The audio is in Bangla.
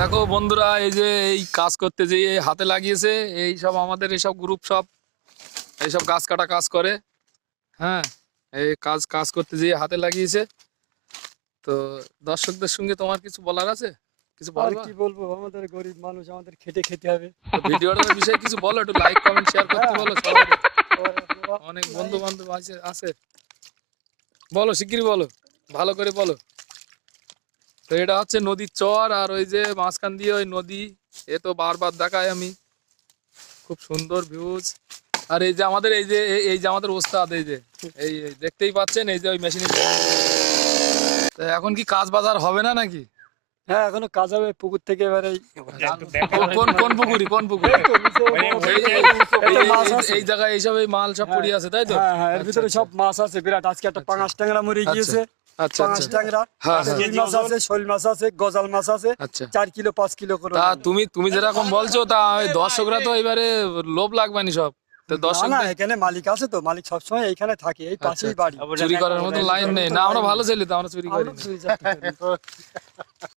দেখো বন্ধুরা, এই যে এই কাজ করতে যে হাতে লাগিয়েছে, এই সব আমাদের এইসব গ্রুপ সব এইসব গাছ কাটা কাজ করে। হ্যাঁ, এই কাজ কাজ করতে যে হাতে লাগিয়েছে। তো দর্শকদের সঙ্গে তোমার কিছু বলার আছে? কিছু আর বলবা? কি বলবো, আমাদের গরিব মানুষ, আমাদের খেটে খেতে হবে। ভিডিওটার বিষয়ে কিছু বলো, একটু লাইক কমেন্ট শেয়ার করতে বলো সবাই। সবাই আপনারা অনেক বন্ধু বান্ধব আছে, বলো শিগগিরই বলো, ভালো করে বলো। তো এটা হচ্ছে নদীর চর, আর ওই যে মাঝখান দিয়ে ওই নদী, এ তো বারবার দেখায় আমি, খুব সুন্দর ভিউজ। আর এই যে আমাদের এই যে আমাদের ওস্তাদ, এই দেখতেই পাচ্ছেন, এই যে ওই মেশিন। এখন কি কাজ বাজার হবে না নাকি? হ্যাঁ, এখনো কাজ হবে পুকুর থেকে এবারে। কোন কোন পুকুরি, কোন পুকুরি? এই তো নিচে এই মাছ আছে। এই জায়গায় এইসব এই মাল সব পড়ে আছে, তাই তো? হ্যাঁ হ্যাঁ, এর ভিতরে আচ্ছা, সব মাছ আছে বিরাট। আজকে একটা পাঙাশ ট্যাংরা মরে গিয়েছে। আচ্ছা পাঙাশ আচ্ছা। ট্যাংরা, হ্যাঁ হ্যাঁ, রুই মাছ আছে, শোল মাছ আছে, গজাল মাছ আছে। আচ্ছা। 4 কিলো 5 কিলো করে। তা তুমি যেরকম বলছো, তা ওই দর্শকরা তো এবারে লোভ লাগবেনি সব। তো না দর্শক না, এখানে মালিক আছে তো, মালিক সবসময় এইখানে থাকে, এই পাশেই বাড়ি। চুরি করার মতো লাইন নেই না, আমরা ভালো ছেলে তো, আমরা চুরি করি আমরা না। চুরি চারি করি।